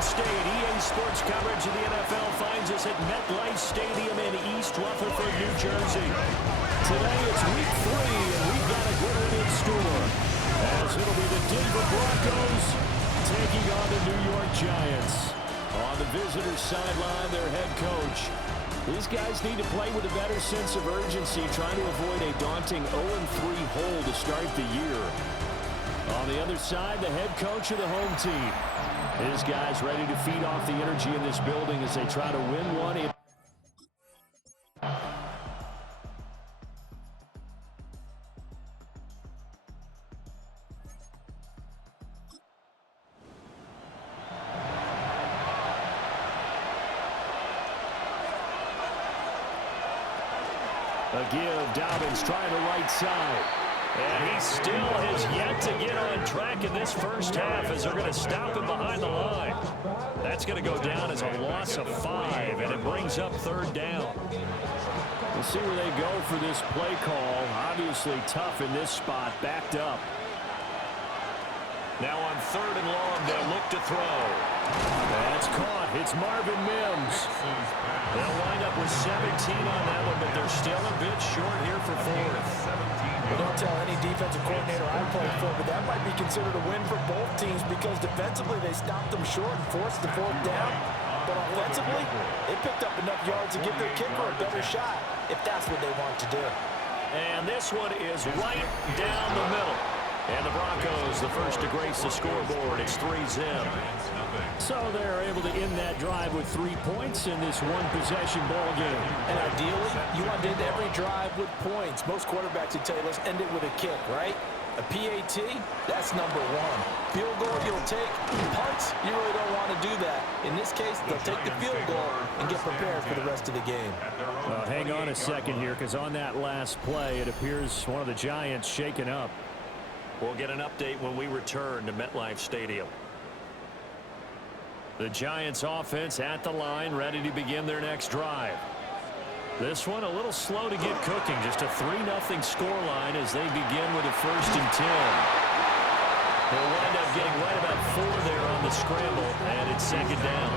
State. EA Sports coverage of the NFL finds us at MetLife Stadium in East Rutherford, New Jersey. Today it's week 3, and we've got a good one in store, as it'll be the Denver Broncos taking on the New York Giants. On the visitors' sideline, their head coach. These guys need to play with a better sense of urgency, trying to avoid a daunting 0-3 hole to start the year. On the other side, the head coach of the home team. His guys ready to feed off the energy in this building as they try to win one. A give, Dobbins trying the right side. And he still has yet to get on track in this first half as they're going to stop him behind the line. That's going to go down as a loss of 5, and it brings up third down. We'll see where they go for this play call. Obviously tough in this spot, backed up. Now on 3rd and long, they'll look to throw. That's caught. It's Marvin Mims. They'll wind up with 17 on that one, but they're still a bit short here for 4th. Well, don't tell any defensive coordinator I played for, but that might be considered a win for both teams because defensively they stopped them short and forced the 4th down. But offensively, they picked up enough yards to give their kicker a better shot if that's what they want to do. And this one is right down the middle. And the Broncos, the first to grace the scoreboard. It's 3-zip. So they're able to end that drive with 3 points in this one-possession ball game. And ideally, you want to end every drive with points. Most quarterbacks would tell you, let's end it with a kick, right? A PAT, that's number 1. Field goal you'll take. Punts, you really don't want to do that. In this case, they'll take the field goal and get prepared for the rest of the game. Well, hang on a second here, because on that last play, it appears one of the Giants shaken up. We'll get an update when we return to MetLife Stadium. The Giants offense at the line, ready to begin their next drive. This one a little slow to get cooking. Just a 3-0 scoreline as they begin with a 1st and 10. They'll wind up getting right about 4 there on the scramble, and it's 2nd down.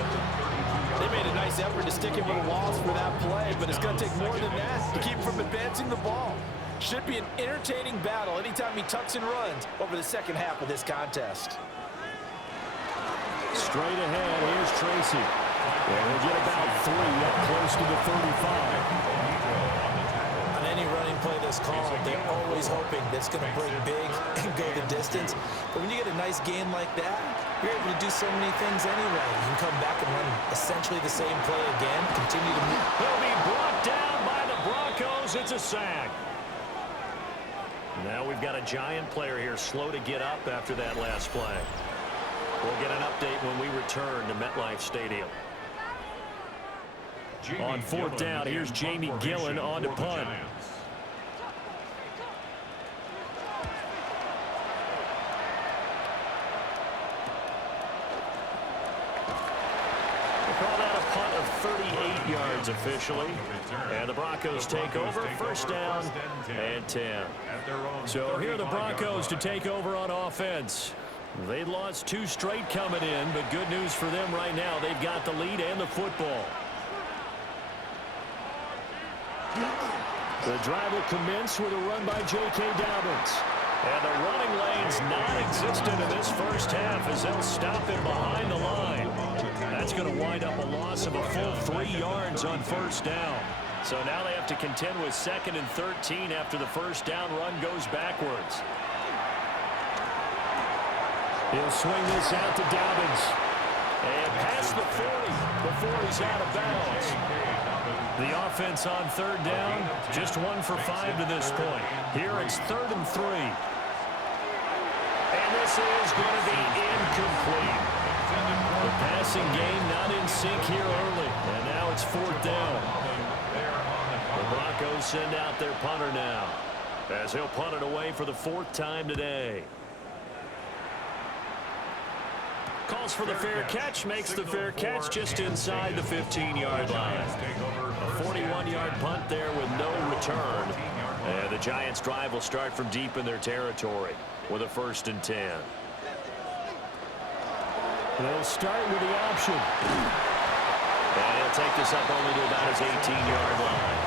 They made a nice effort to stick him with a loss for that play, but it's going to take more than that to keep him from advancing the ball. Should be an entertaining battle anytime he tucks and runs over the second half of this contest. Straight ahead, here's Tracy. And he'll get about 3 up close to the 35. On any running play that's called, they're always hoping that's going to break big and go the distance. But when you get a nice gain like that, you're able to do so many things anyway. You can come back and run essentially the same play again, continue to move. He'll be brought down by the Broncos. It's a sack. Now we've got a Giant player here slow to get up after that last play. We'll get an update when we return to MetLife Stadium. On 4th down, here's Jamie Gillen on to punt. We'll call that a punt of 38 yards officially. And the Broncos take over, 1st down and 10. So here are the Broncos to take over on offense. They'd lost 2 straight coming in, but good news for them right now. They've got the lead and the football. The drive will commence with a run by J.K. Dobbins. And the running lane's non-existent in this first half as they'll stop him behind the line. That's going to wind up a loss of a full 3 yards on 1st down. So now they have to contend with 2nd and 13 after the 1st down run goes backwards. He'll swing this out to Dobbins. And past the 40 before he's out of bounds. The offense on 3rd down, just 1 for 5 to this point. Here it's 3rd and 3. And this is going to be incomplete. The passing game not in sync here early. And now it's 4th down. The Broncos send out their punter now, as he'll punt it away for the 4th time today. Calls for the fair catch, makes the fair catch just inside the 15-yard line. A 41-yard punt there with no return. And the Giants' drive will start from deep in their territory with a 1st and 10. They'll start with the option. And he'll take this up only to about his 18-yard line.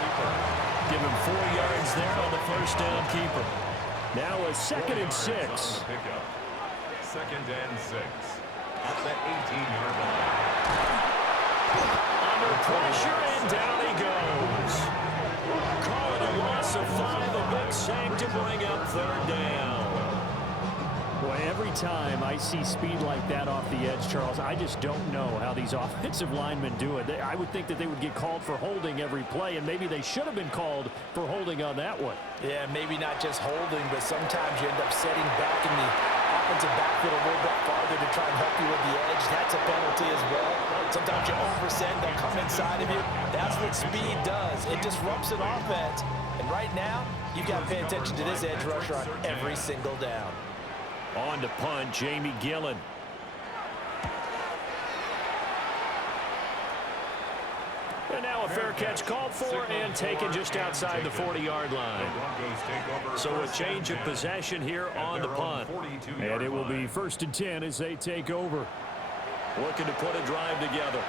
Give him 4 yards there on the first down keeper. Now a 2nd and 6. 2nd and 6. At the 18-yard line. Under pressure, and down he goes. Call it a loss of 5, a big sack to bring up 3rd down. Boy, every time I see speed like that off the edge, Charles, I just don't know how these offensive linemen do it. I would think that they would get called for holding every play, and maybe they should have been called for holding on that one. Yeah, maybe not just holding, but sometimes you end up setting back in the offensive backfield a little bit farther to try and help you with the edge. That's a penalty as well. Sometimes you oversend, they'll come inside of you. That's what speed does. It disrupts an offense. And right now, you've got to pay attention to this edge rusher on every single down. On to punt, Jamie Gillen. And now a fair catch called for and taken just outside the 40-yard line. So a change of possession here on the punt. And it will be 1st and 10 as they take over. Looking to put a drive together.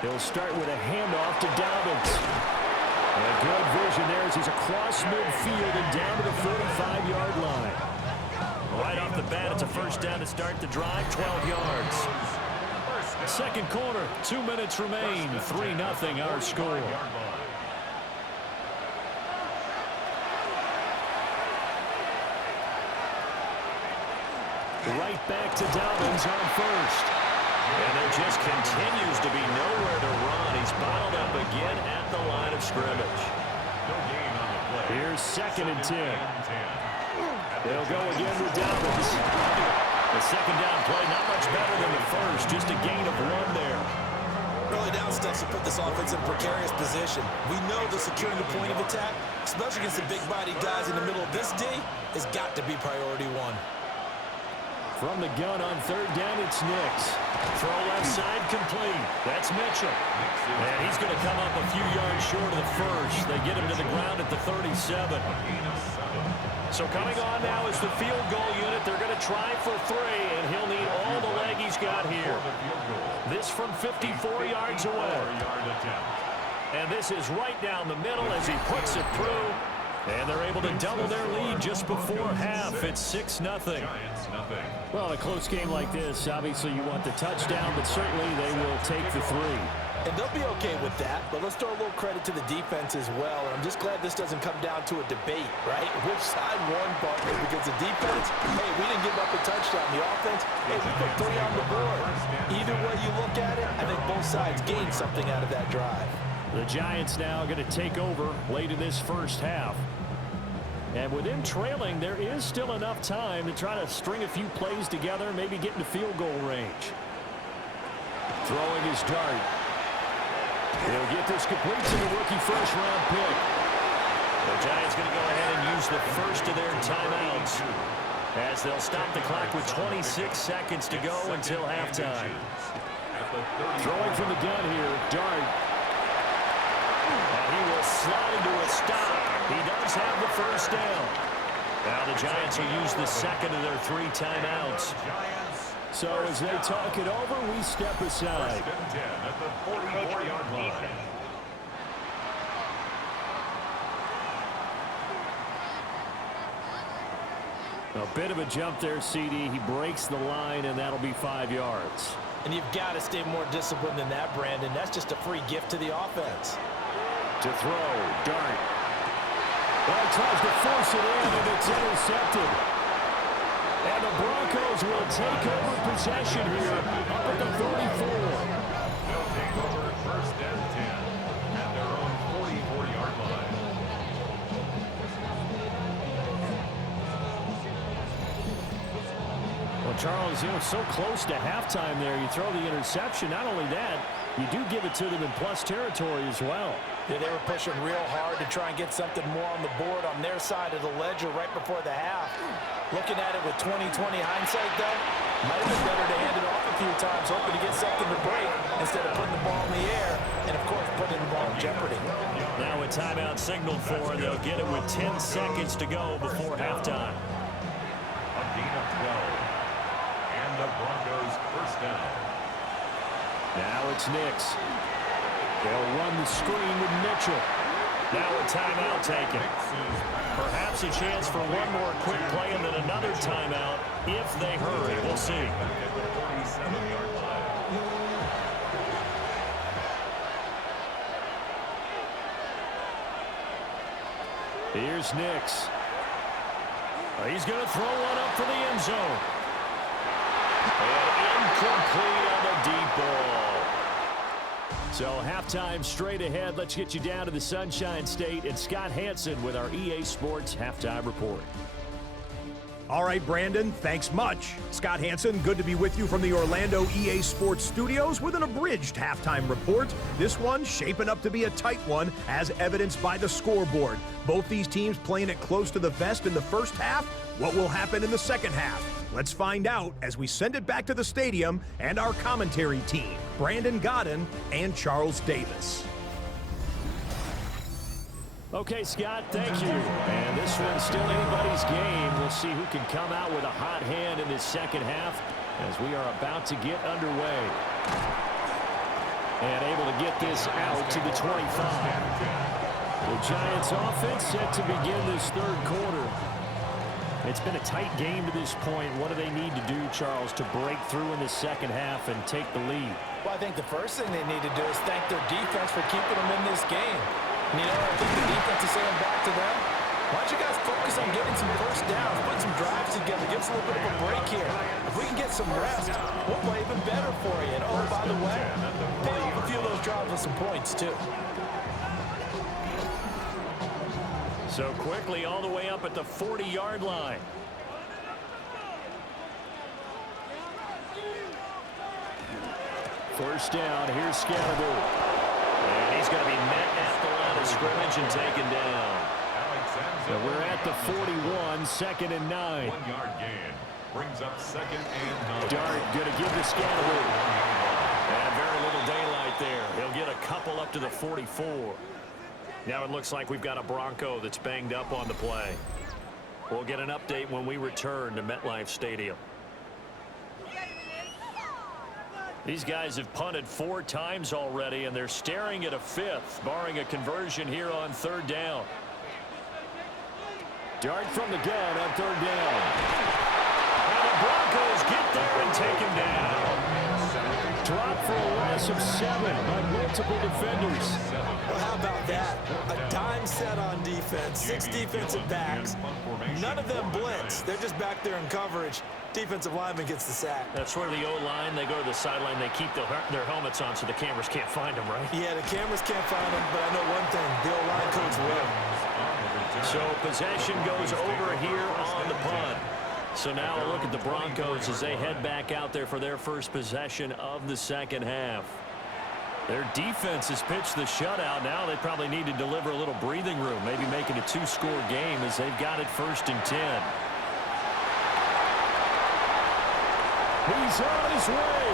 He'll start with a handoff to Dobbins. A good vision there as he's across midfield and down to the 45-yard line. Right off the bat, it's a first down to start the drive, 12 yards. Second quarter, 2 minutes remain, 3-0 our score. Right back to Dobbins on first. And there just continues to be nowhere to run. He's bottled up again at the line of scrimmage. Here's 2nd and 10. They'll go again with Dobbins. The 2nd down play, not much better than the first, just a gain of 1 there. Early down stuff to put this offense in a precarious position. We know that securing the point of attack, especially against the big-bodied guys in the middle of this D, has got to be priority 1. From the gun on 3rd down, it's Nix. Throw left side complete. That's Mitchell. And he's going to come up a few yards short of the first. They get him to the ground at the 37. So coming on now is the field goal unit. They're going to try for 3, and he'll need all the leg he's got here. This from 54 yards away. And this is right down the middle as he puts it through. And they're able to double their lead just before half. It's 6-0. Well, in a close game like this, obviously you want the touchdown, but certainly they will take the 3. And they'll be okay with that, but let's throw a little credit to the defense as well. And I'm just glad this doesn't come down to a debate, right? Which side won, partner? Because the defense, hey, we didn't give up a touchdown. The offense, hey, we put 3 on the board. Either way you look at it, I think both sides gained something out of that drive. The Giants now going to take over late in this first half. And with him trailing, there is still enough time to try to string a few plays together, maybe get into field goal range. Throwing his dart. He'll get this complete to the rookie first-round pick. The Giants going to go ahead and use the first of their timeouts as they'll stop the clock with 26 seconds to go until halftime. Throwing from the gun here, Dart. And he will slide to a stop. He does have the first down. Now the Giants will use the second of their 3 timeouts. So as they talk it over, we step aside. At the 44-yard line. A bit of a jump there, CD. He breaks the line, and that'll be 5 yards. And you've got to stay more disciplined than that, Brandon. That's just a free gift to the offense. To throw, Dart. Well, tries to force it in, and it's intercepted. And the Broncos will take over possession here up at the 34. They'll take over 1st and 10 at their own 44-yard line. Well, Charles, so close to halftime there. You throw the interception. Not only that, you do give it to them in plus territory as well. Yeah, they were pushing real hard to try and get something more on the board on their side of the ledger right before the half. Looking at it with 20/20 hindsight, though, might have been better to hand it off a few times, hoping to get something to break instead of putting the ball in the air and, of course, putting the ball in jeopardy. Now a timeout signaled for, they'll get it with 10 seconds to go before halftime. Broncos first down. Now it's Nix. They'll run the screen with Mitchell. Now a timeout taken. Perhaps a chance for one more quick play and then another timeout if they hurry. We'll see. At the 47-yard line. Here's Nix. He's going to throw one up for the end zone. And incomplete on the deep ball. So halftime straight ahead. Let's get you down to the Sunshine State and Scott Hansen with our EA Sports Halftime Report. All right, Brandon, thanks much. Scott Hansen, good to be with you from the Orlando EA Sports Studios with an abridged halftime report. This one shaping up to be a tight one, as evidenced by the scoreboard. Both these teams playing it close to the vest in the first half. What will happen in the second half? Let's find out as we send it back to the stadium and our commentary team, Brandon Godden and Charles Davis. Okay, Scott, thank you. And this one's still anybody's game. We'll see who can come out with a hot hand in this second half as we are about to get underway. And able to get this out to the 25. The Giants offense set to begin this third quarter. It's been a tight game to this point. What do they need to do, Charles, to break through in the second half and take the lead? Well, I think the first thing they need to do is thank their defense for keeping them in this game. And, I think the defense is saying back to them, why don't you guys focus on getting some first downs, put some drives together, give us a little bit of a break here. If we can get some rest, we'll play even better for you. And, oh, by the way, pay off a few of those drives with some points, too. So quickly all the way up at the 40-yard line. First down, here's Scatterbo. And he's going to be met at the line of scrimmage and taken down. So we're at the 41, second and 9. 1-yard gain. Brings up second and 9. Dart going to give to Scatterbo. And very little daylight there. He'll get a couple up to the 44. Now it looks like we've got a Bronco that's banged up on the play. We'll get an update when we return to MetLife Stadium. These guys have punted 4 times already, and they're staring at a 5th, barring a conversion here on third down. Dart from the gun on third down. And the Broncos get there and take him down. Drop for a loss of 7 by multiple defenders. Well, how about that? A dime set on defense, 6 defensive backs. None of them blitz. They're just back there in coverage. Defensive lineman gets the sack. That's where the O-line, they go to the sideline, they keep their helmets on so the cameras can't find them, right? Yeah, the cameras can't find them, but I know one thing, the O-line coach will. So possession goes over here on the punt. So now a look at the Broncos as they head back out there for their first possession of the second half. Their defense has pitched the shutout. Now they probably need to deliver a little breathing room, maybe make it a 2-score game as they've got it first and 10. He's on his way.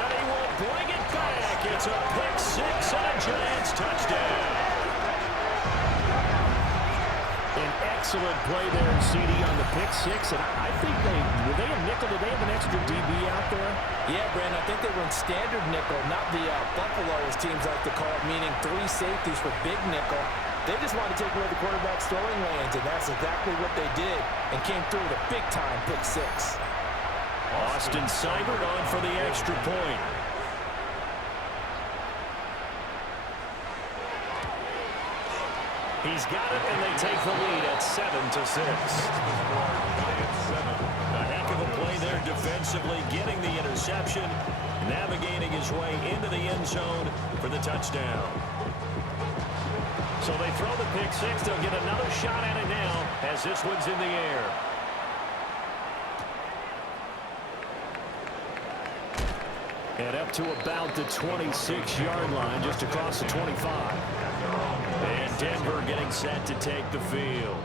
And he will bring it back. It's a pick 6 and a Giants touchdown. An excellent play there, CD, on the pick 6. And I think were they a nickel? Did they have an extra DB out there? Yeah, Brandon, I think they were in standard nickel, not the Buffalo, as teams like to call it, meaning 3 safeties for big nickel. They just wanted to take away the quarterback's throwing lanes, and that's exactly what they did, and came through with a big-time pick 6. Austin Seibert on for the extra point. He's got it, and they take the lead at 7-6. A heck of a play there defensively, getting the interception, navigating his way into the end zone for the touchdown. So they throw the pick 6. They'll get another shot at it now as this one's in the air. And up to about the 26-yard line, just across the 25. And Denver getting set to take the field.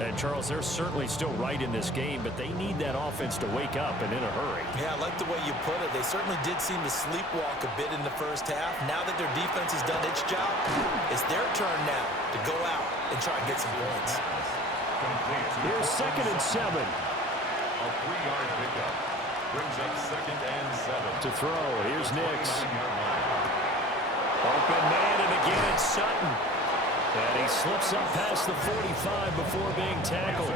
And, Charles, they're certainly still right in this game, but they need that offense to wake up and in a hurry. Yeah, I like the way you put it. They certainly did seem to sleepwalk a bit in the first half. Now that their defense has done its job, it's their turn now to go out and try and get some points. Here's second and 7. A 3-yard pickup. Brings up 2nd and 7. To throw, here's Nix. Open man, and again it's Sutton. And he slips up past the 45 before being tackled.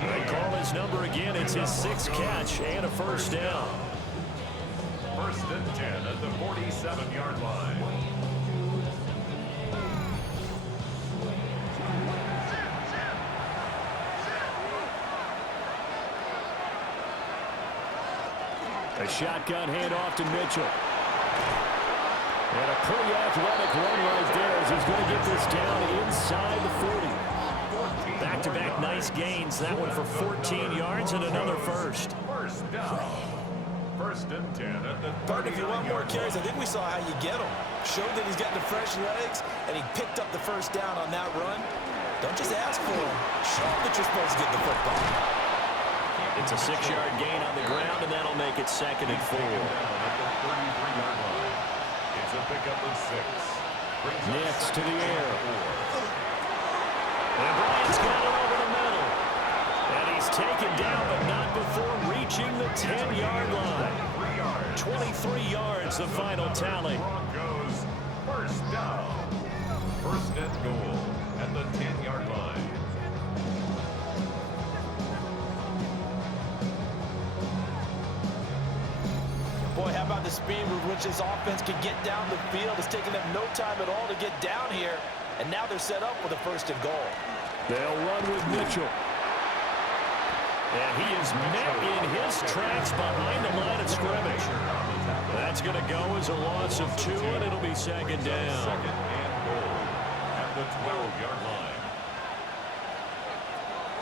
They call his number again. It's his 6th catch and a first down. 1st and 10 at the 47-yard line. A shotgun handoff to Mitchell. And a pretty athletic run right there as he's going to get this down inside the 40. Back-to-back nice gains. That one for 14 yards and another first. First down. 1st and 10 at the 30. If you want more carries, I think we saw how you get them. Showed that he's got the fresh legs, and he picked up the first down on that run. Don't just ask for him. Show him that you're supposed to get the football. It's a 6-yard gain on the ground, and that'll make it 2nd and 4. At the 33-yard line. It's a pickup of 6. Nix to the air. And Bryant's got it over the middle. And he's taken down, but not before reaching the 10-yard line. 23 yards, the final tally. Broncos first down. 1st and goal at the 10-yard line. Boy, how about the speed with which this offense can get down the field? It's taken them no time at all to get down here. And now they're set up with a 1st and goal. They'll run with Mitchell. And he is met in his tracks behind the line of scrimmage. That's going to go as a loss of 2, and it'll be 2nd down. 2nd and goal at the 12-yard line.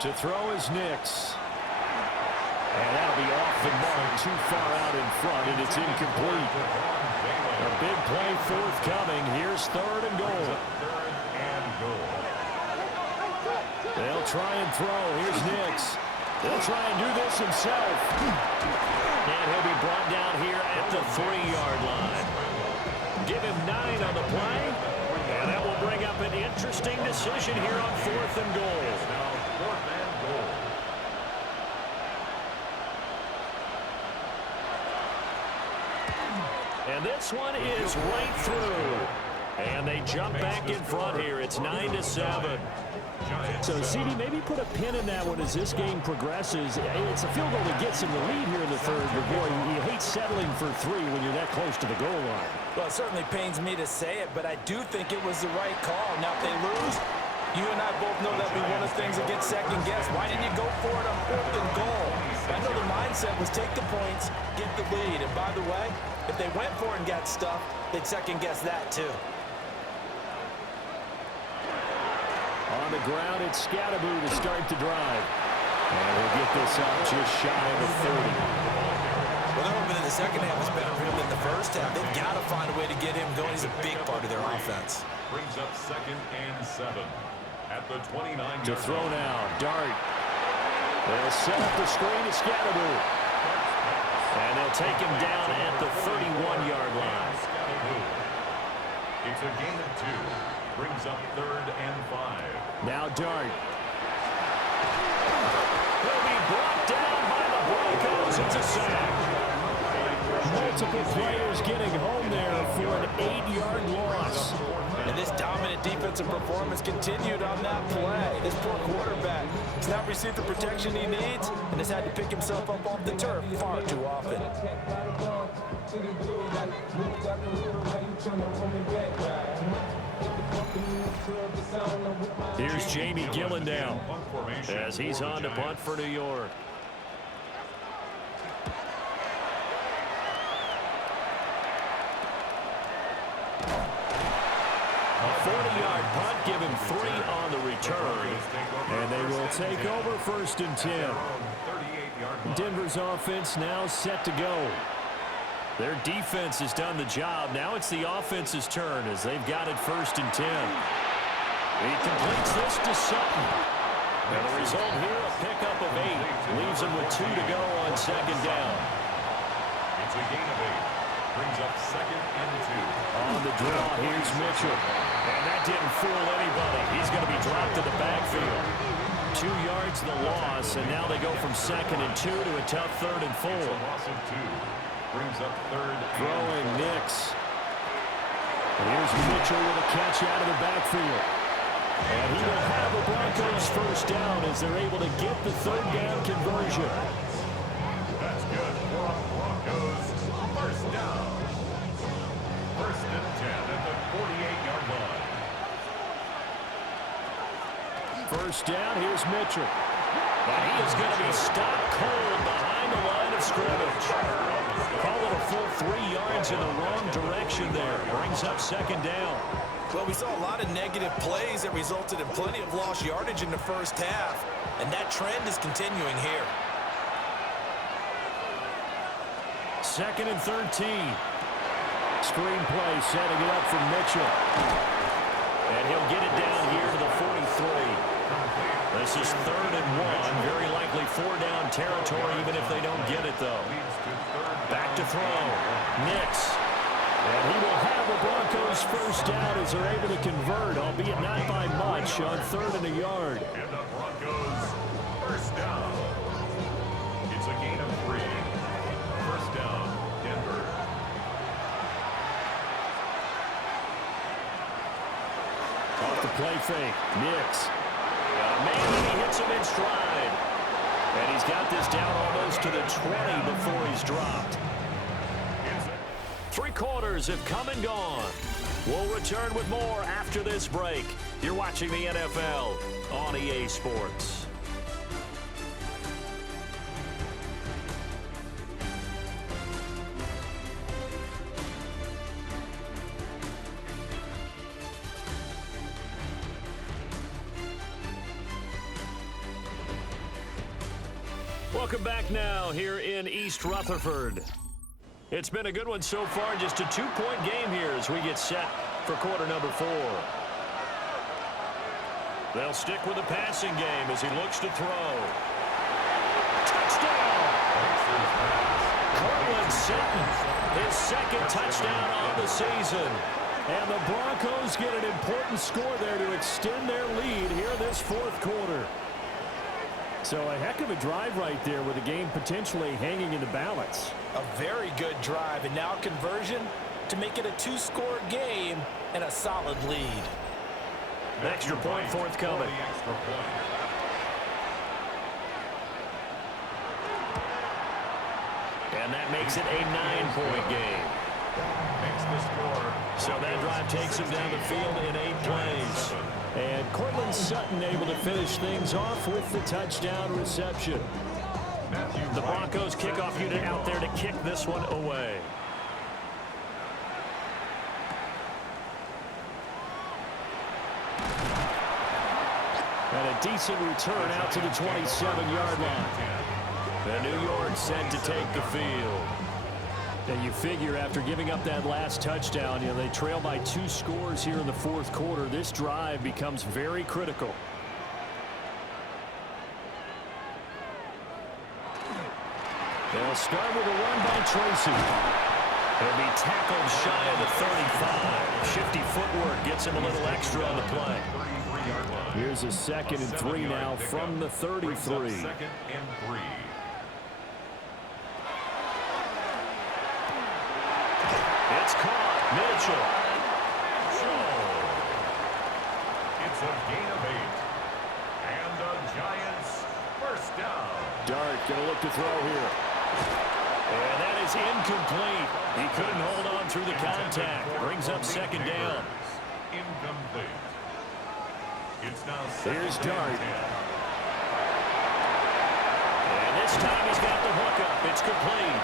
To throw is Nix. And that'll be off the mark, too far out in front, and it's incomplete. A big play forthcoming. Here's 3rd and goal. 3rd and goal. They'll try and throw. Here's Nix. They'll try and do this himself. And he'll be brought down here at the 3-yard line. Give him 9 on the play. And that will bring up an interesting decision here on 4th and goal. Now 4th and goal. And this one is right through. And they jump back in front here. It's 9-7. So, CD, maybe put a pin in that one as this game progresses. It's a field goal that gets him the lead here in the 3rd, but boy, you hate settling for 3 when you're that close to the goal line. Well, it certainly pains me to say it, but I do think it was the right call. Now, if they lose, you and I both know that'll be one of the things that gets second-guessed. Why didn't you go for it on 4th and goal? I know the mindset was take the points, get the lead. And by the way, if they went for it and got stuffed, they'd second-guess that too. On the ground, it's Scatteraboo to start the drive. And we'll get this up just shy of the 30. Well, they're hoping in the second half is better for him than the first half. They've got to find a way to get him going. He's a big part of their offense. Brings up 2nd and 7 at the 29-yard To throw now, Dart. They'll set up the screen to Scatteraboo. And they'll take him down at the 31-yard line. It's a gain of 2. Brings up 3rd and 5. Now Dart. He'll be brought down by the Broncos. It's a sack. Multiple players getting home there for an 8-yard loss. And this dominant defensive performance continued on that play. This poor quarterback has not received the protection he needs and has had to pick himself up off the turf far too often. Here's Jamie Gillen down as he's on to punt for New York. A 40-yard punt, give him 3 on the return. And they will take over 1st and 10. Denver's offense now set to go. Their defense has done the job. Now it's the offense's turn as they've got it 1st and 10. He completes this to Sutton. And the result here, a pickup of 8. Leaves him with 2 to go on 2nd down. It's a gain of 8. Brings up 2nd and 2. On the draw, here's Mitchell. And that didn't fool anybody. He's going to be dropped to the backfield. 2 2 yards the loss, and now they go from 2nd and 2 to a tough 3rd and 4. It's a loss of 2. Brings up 3rd. Throwing Nix. And here's Mitchell with a catch out of the backfield. And he will have the Broncos first down as they're able to get the 3rd down conversion. That's good for Broncos. First down. 1st and 10 at the 48-yard line. First down, here's Mitchell. And he is going to be stopped cold behind the line of scrimmage. Call it a full 3 yards in the wrong direction there. Brings up 2nd down. Well, we saw a lot of negative plays that resulted in plenty of lost yardage in the first half, and that trend is continuing here. 2nd and 13. Screen play setting it up for Mitchell. And he'll get it down here to the 43. This is 3rd and 1. Very likely 4-down territory, even if they don't get it, though. Back to throw. Nix. And he will have the Broncos first down as they're able to convert, albeit not by much, on 3rd and a yard. And the Broncos first down. It's a gain of 3. First down, Denver. Off the play fake. Nix. Maybe he hits him in stride. And he's got this down almost to the 20 before he's dropped. 3 quarters have come and gone. We'll return with more after this break. You're watching the NFL on EA Sports. Welcome back now here in East Rutherford. It's been a good one so far, just a 2-point game here as we get set for quarter number 4. They'll stick with the passing game as he looks to throw. Touchdown! Cortland Sutton, his 2nd touchdown on the season. And the Broncos get an important score there to extend their lead here this 4th quarter. So a heck of a drive right there with the game potentially hanging in the balance. A very good drive, and now conversion to make it a 2-score game and a solid lead. An extra point forthcoming. And that makes it a 9-point game. Makes the score. So that drive takes him down the field in 8 plays. And Cortland Sutton able to finish things off with the touchdown reception. The Broncos kickoff unit out there to kick this one away. And a decent return out to the 27-yard line. The New York set to take the field. And you figure after giving up that last touchdown, they trail by 2 scores here in the 4th quarter. This drive becomes very critical. They'll start with a run by Tracy. He'll be tackled shy of the 35. Shifty footwork gets him a little extra on the play. Here's a 2nd and 3 now from the 33. 2nd and 3. It's caught. Mitchell. It's a gain of 8. And the Giants first down. Dart going to look to throw here. And that is incomplete. He couldn't hold on through the contact. Brings up 2nd down. Incomplete. It's now Here's Dart. And this time he's got the hook up. It's complete.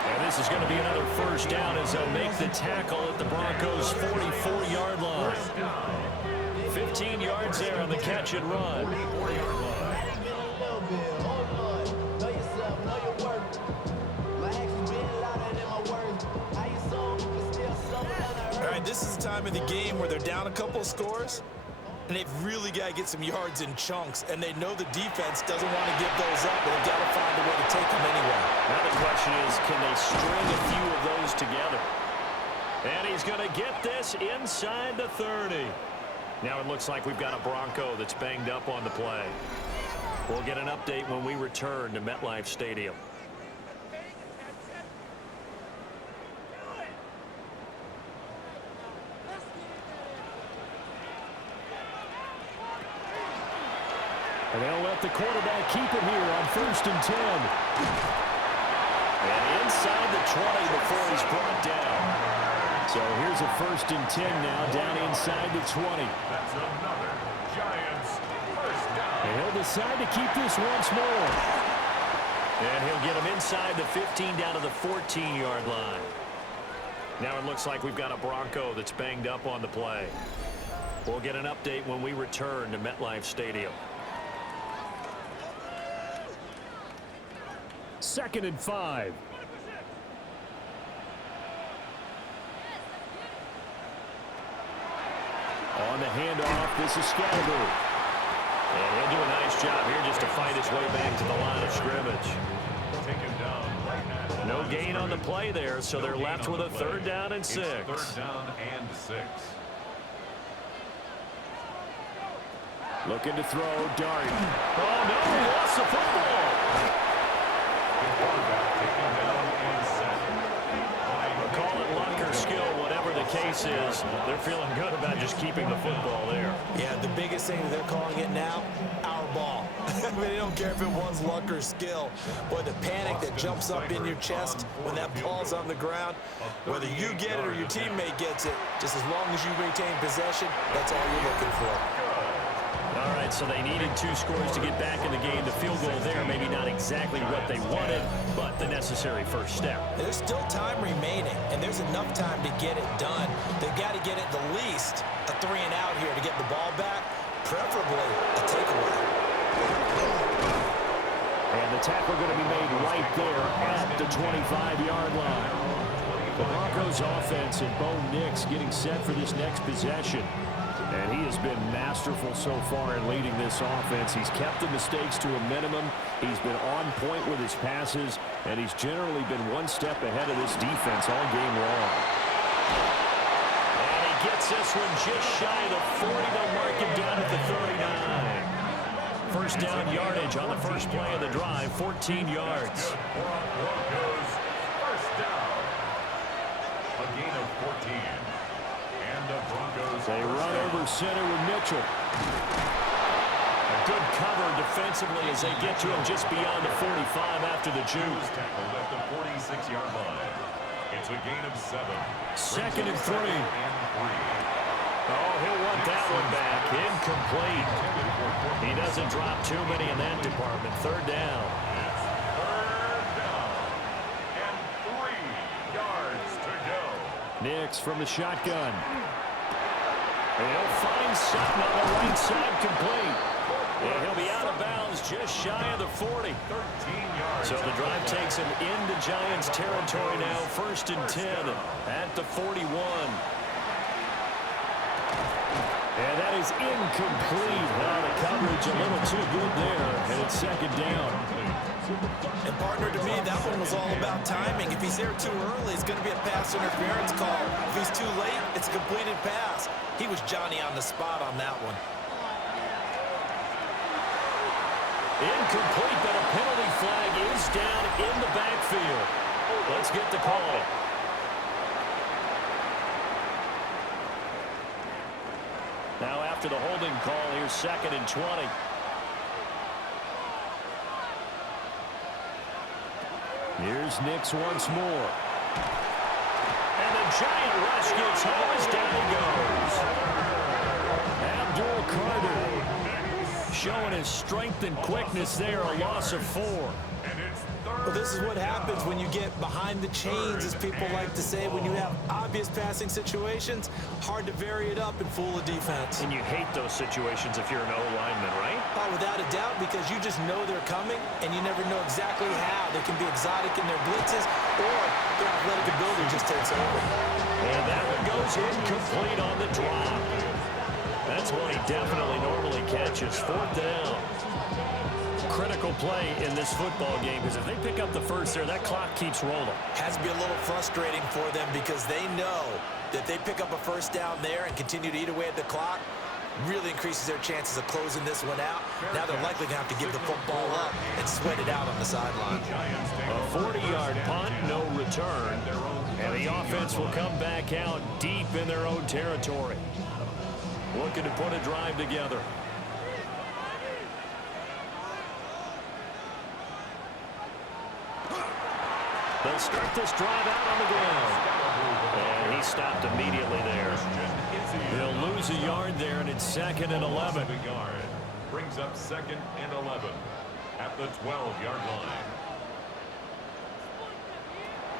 And this is going to be another first down as they'll make the tackle at the Broncos' 44-yard line. 15 yards there on the catch and run. All right, this is the time of the game where they're down a couple scores, and they've really got to get some yards in chunks, and they know the defense doesn't want to give those up, but they've got to find a way to take them anyway. Now the question is, can they string a few of those together? And he's going to get this inside the 30. Now it looks like we've got a Bronco that's banged up on the play. We'll get an update when we return to MetLife Stadium. And they'll let the quarterback keep it here on 1st and 10. And inside the 20 before he's brought down. So here's a 1st and 10 now, down inside the 20. That's another Giants first down. And he'll decide to keep this once more. And he'll get him inside the 15 down to the 14-yard line. Now it looks like we've got a Bronco that's banged up on the play. We'll get an update when we return to MetLife Stadium. 2nd and 5. On the handoff, this is Scalaboo. And he'll do a nice job here just to fight his way back to the line of scrimmage. Taken down right at No gain on the play there, so they're left with a 3rd down and 6. It's 3rd down and 6. Looking to throw, Dart. Oh, no, he lost the football. Taken down and set. Call it luck or skill, whatever the case is. They're feeling good about just keeping the football there. Yeah, the biggest thing that they're calling it now, our ball. I mean, they don't care if it was luck or skill. Boy, the panic that jumps up in your chest when that ball's on the ground, whether you get it or your teammate gets it, just as long as you retain possession, that's all you're looking for. All right, so they needed 2 scores to get back in the game. The field goal there, maybe not exactly what they wanted, but the necessary first step. There's still time remaining, and there's enough time to get it done. They've got to get at the least a 3 and out here to get the ball back, preferably a takeaway. And the tackle going to be made right there at the 25-yard line. The Broncos offense and Bo Nix getting set for this next possession. And he has been masterful so far in leading this offense. He's kept the mistakes to a minimum. He's been on point with his passes, and he's generally been one step ahead of this defense all game long. And he gets this one just shy of the 40. They'll mark him down at the 39. 1st down yardage on the first play of the drive, 14 yards. Broncos first down. A gain of 14. And the Broncos They run over center with Mitchell. A good cover defensively as they get to him just beyond the 45 after the juke. tackled at the 46-yard line. It's a gain of 7. 2nd and 3. Oh, he'll want that one back. Incomplete. He doesn't drop too many in that department. 3rd down. It's 3rd down. And 3 yards to go. Nix from the shotgun. He'll find something on the right side complete. And he'll be out of bounds just shy of the 40. 13 yards. So the drive takes him into Giants territory now. 1st and 10 at the 41. And that is incomplete. Well, the coverage a little too good there. And it's 2nd down. And partner, to me, that one was all about timing. If he's there too early, it's going to be a pass interference call. If he's too late, it's a completed pass. He was Johnny on the spot on that one. Incomplete, but a penalty flag is down in the backfield. Let's get the call. Now after the holding call, here's 2nd and 20. Here's Nix once more. And the Giant rush gets home as down he goes. Abdul Carter Showing his strength and quickness there, a loss of 4. Well, this is what happens when you get behind the chains, as people like to say. When you have obvious passing situations, hard to vary it up and fool the defense. And you hate those situations if you're an O-lineman, right? Oh, without a doubt, because you just know they're coming, and you never know exactly how. They can be exotic in their blitzes, or their athletic ability just takes over. And that one goes incomplete on the drop. That's one he definitely normally catches. 4th down. Critical play in this football game, because if they pick up the first there, that clock keeps rolling. Has to be a little frustrating for them, because they know that they pick up a first down there and continue to eat away at the clock. really increases their chances of closing this one out. Now they're likely going to have to give the football up and sweat it out on the sideline. A 40-yard punt, no return. And the offense will come back out deep in their own territory. Looking to put a drive together. They'll start this drive out on the ground. And he stopped immediately there. He'll lose a yard there, and it's 2nd and 11. Brings up 2nd and 11 at the 12-yard line.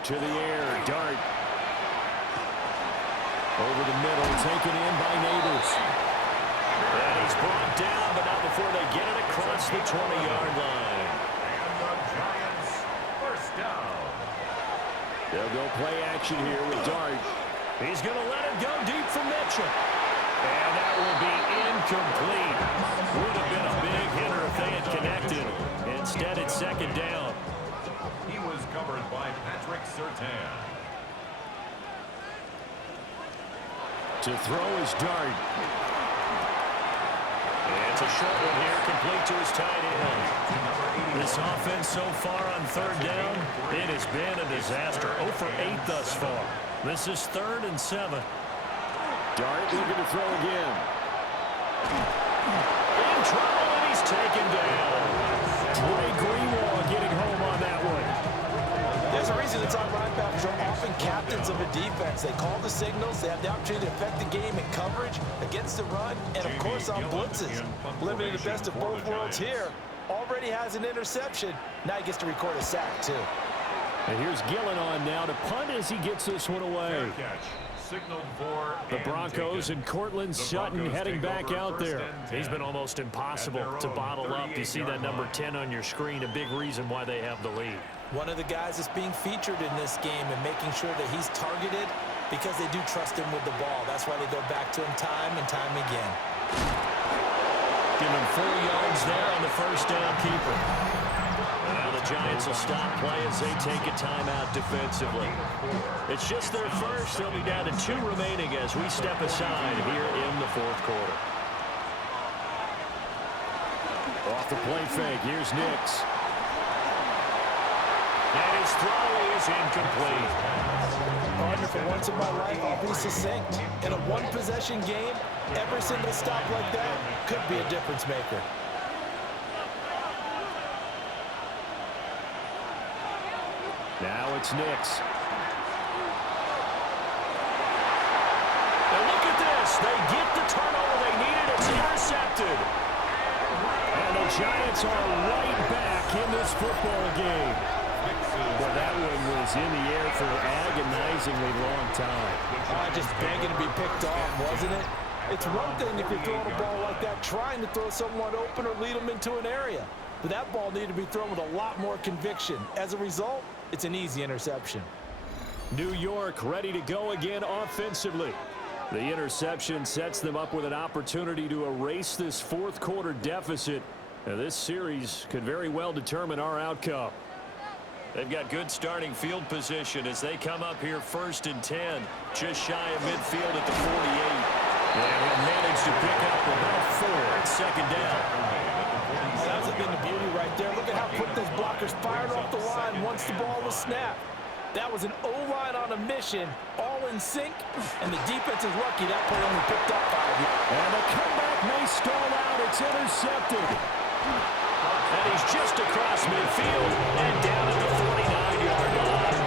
To the air, Dart. Over the middle, taken in by Neighbors. And he's brought down, but not before they get it across the 20-yard line. And the Giants first down. They'll go play action here with Dart. He's going to let it go deep for Mitchell. And that will be incomplete. Would have been a big hitter if they had connected. Instead, it's 2nd down. He was covered by Patrick Surtain. To throw is Dart. And it's a short one here, complete to his tight end. This offense so far on 3rd down, it has been a disaster. 0 for 8 thus far. This is 3rd and 7. Dart looking to throw again. In trouble, and he's taken down. Dre Greenlaw getting home on that one. There's a reason it's on linebackers are often captains of a defense. They call the signals. They have the opportunity to affect the game in coverage, against the run, and, of course, on blitzes. Limiting the best of both worlds here. Already has an interception. Now he gets to record a sack, too. And here's Gillen on now to punt as he gets this one away. The Broncos and Cortland Sutton heading back out there. He's been almost impossible to bottle up. You see that number 10 on your screen, a big reason why they have the lead. One of the guys that's being featured in this game and making sure that he's targeted because they do trust him with the ball. That's why they go back to him time and time again. Give him 4 yards there on the first down keeper. Now the Giants will stop play as they take a timeout defensively. It's just their first. They'll be down to 2 remaining as we step aside here in the 4th quarter. Off the play fake, here's Nix. And his throw is incomplete. Partner, for once in my life, I'll be succinct. In a one-possession game, every single stop like that could be a difference maker. Now it's Nix. Now look at this. They get the turnover they needed. It's intercepted. And the Giants are right back in this football game. Well, that one was in the air for an agonizingly long time. Just begging to be picked off, wasn't it? It's one thing if you're throwing a ball like that, trying to throw someone open or lead them into an area. But that ball needed to be thrown with a lot more conviction. As a result, it's an easy interception. New York ready to go again offensively. The interception sets them up with an opportunity to erase this 4th quarter deficit. Now, this series could very well determine our outcome. They've got good starting field position as they come up here 1st and 10, just shy of midfield at the 48. And he'll manage to pick up about 4 at 2nd down. That's been the beauty right there. Look at how quick those blockers fired off the line once the ball was snapped. That was an O-line on a mission, all in sync, and the defense is lucky that play only picked up 5. And the comeback may stall out. It's intercepted. And he's just across midfield and down at the 49-yard line.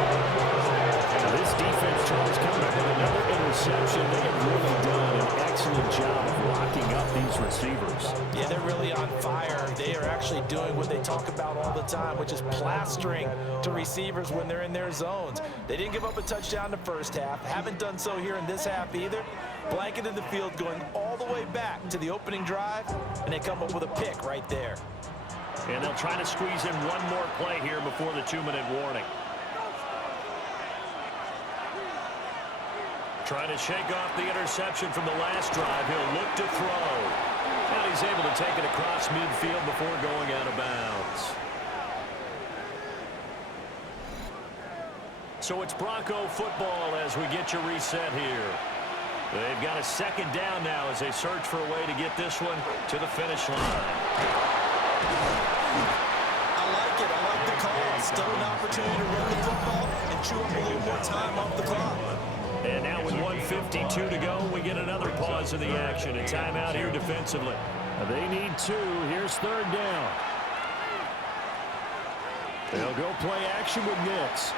Now this defense, Charles, coming up with another interception. They have really done an excellent job of locking up these receivers. Yeah, they're really on fire. They are actually doing what they talk about all the time, which is plastering to receivers when they're in their zones. They didn't give up a touchdown in the first half. Haven't done so here in this half either. Blanketed the field going all the way back to the opening drive, and they come up with a pick right there. And they'll try to squeeze in one more play here before the 2-minute warning. Trying to shake off the interception from the last drive. He'll look to throw. And he's able to take it across midfield before going out of bounds. So it's Bronco football as we get you reset here. They've got a second down now as they search for a way to get this one to the finish line. I like it. I like the call. Still an opportunity to run the football and chew up a little more time off the clock. And now with 1:52 to go, we get another pause in the action. A timeout here defensively. They need 2. Here's third down. They'll go play action with Nix.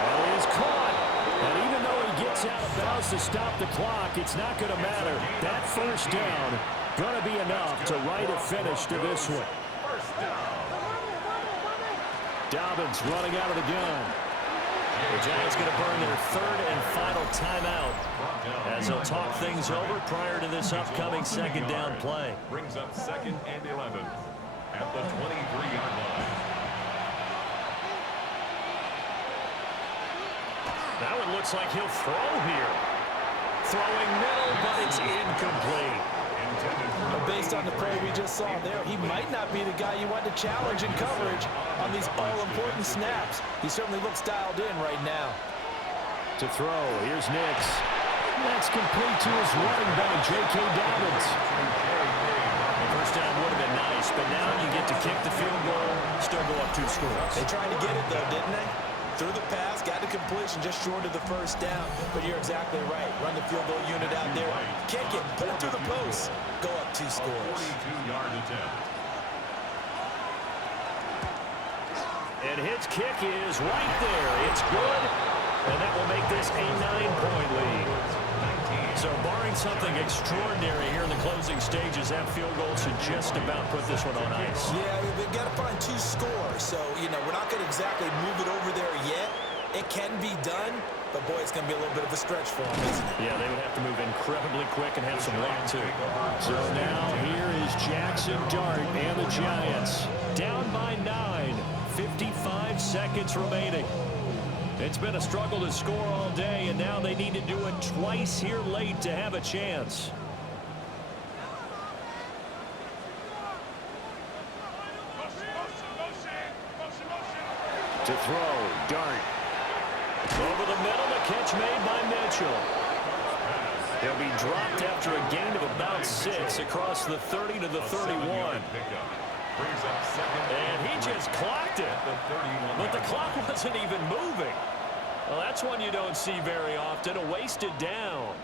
And he is caught. And even though he gets out of bounds to stop the clock, it's not going to matter. That first down going to be enough to write a finish to this one. Dobbins running out of the gun. The Giants going to burn their third and final timeout as they'll talk things over prior to this upcoming second down play. Brings up 2nd and 11 at the 23-yard line. That one looks like he'll throw here. Throwing middle, but it's incomplete. But based on the play we just saw there, he might not be the guy you want to challenge in coverage on these all-important snaps. He certainly looks dialed in right now. To throw, here's Nix. That's complete to his running back, J.K. Dobbins. First down would have been nice, but now you get to kick the field goal, still go up 2 scores. They tried to get it, though, didn't they? Through the pass, got the completion just short of the first down. But you're exactly right. Run the field goal unit out there. Kick it. Put it through the post. Go up 2 scores. 42-yard attempt. And his kick is right there. It's good, and that will make this a 9-point lead. So barring something extraordinary here in the closing stages, that field goal should just about put this one on ice. Yeah, they've got to find 2 scores. So, we're not going to exactly move it over there yet. It can be done, but, boy, it's going to be a little bit of a stretch for them, isn't it? Yeah, they would have to move incredibly quick and have some luck, too. So now here is Jackson Dart and the Giants. Down by 9, 55 seconds remaining. It's been a struggle to score all day, and now they need to do it twice here late to have a chance. To throw, Dart. Over the middle, the catch made by Mitchell. He'll be dropped after a gain of about 6 across the 30 to the 31. And he just clocked it. But the clock wasn't even moving. Well, that's one you don't see very often, a wasted down.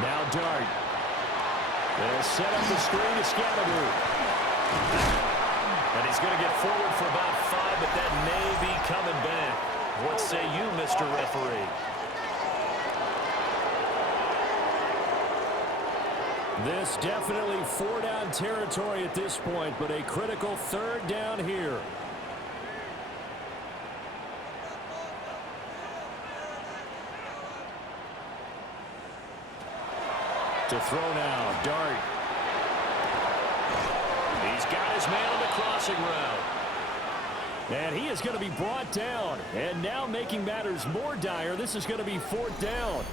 Now Dart. They'll set up the screen to Scatterboo. And he's going to get forward for about 5, but that may be coming back. What say you, Mr. Referee? This definitely 4-down territory at this point, but a critical 3rd down here. To throw now, Dart. He's got his man on the crossing route. And he is going to be brought down. And now making matters more dire, this is going to be 4th down.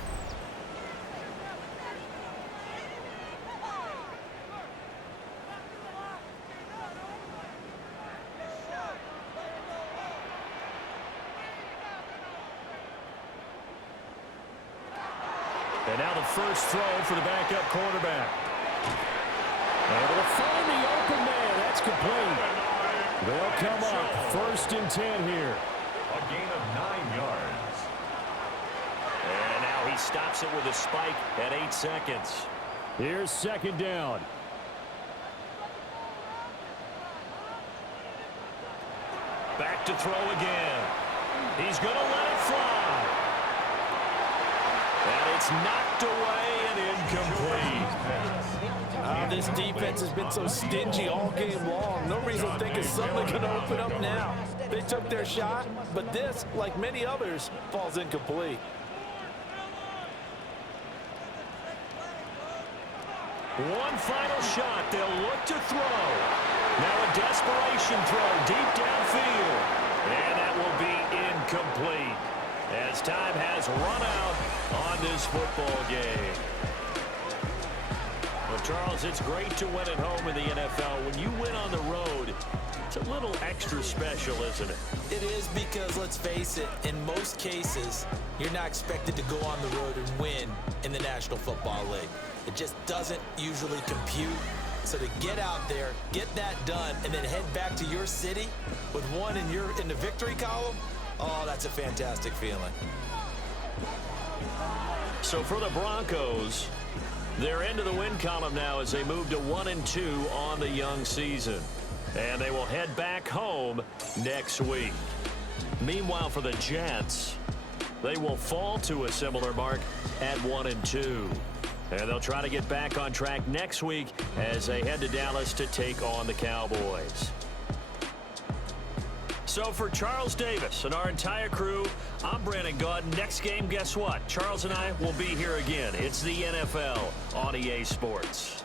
And now the first throw for the backup quarterback. Able to find the open man. That's complete. They'll come up 1st and 10 here. A gain of 9 yards. And now he stops it with a spike at 8 seconds. Here's 2nd down. Back to throw again. He's going to let it fly. And it's knocked away and incomplete. This defense has been so stingy all game long. No reason to think it's suddenly going to open up now. They took their shot, but this, like many others, falls incomplete. One final shot. They'll look to throw. Now a desperation throw deep downfield. And that will be incomplete as time has run out on this football game. Well, Charles, it's great to win at home in the NFL. When you win on the road, it's a little little extra special, isn't it? It is because, let's face it, in most cases, you're not expected to go on the road and win in the National Football League. It just doesn't usually compute. So to get out there, get that done, and then head back to your city with one in the victory column, oh, that's a fantastic feeling. So for the Broncos, they're into the win column now as they move to 1-2 on the young season. And they will head back home next week. Meanwhile, for the Jets, they will fall to a similar mark at 1-2. And they'll try to get back on track next week as they head to Dallas to take on the Cowboys. So for Charles Davis and our entire crew, I'm Brandon Gaudin. Next game, guess what? Charles and I will be here again. It's the NFL on EA Sports.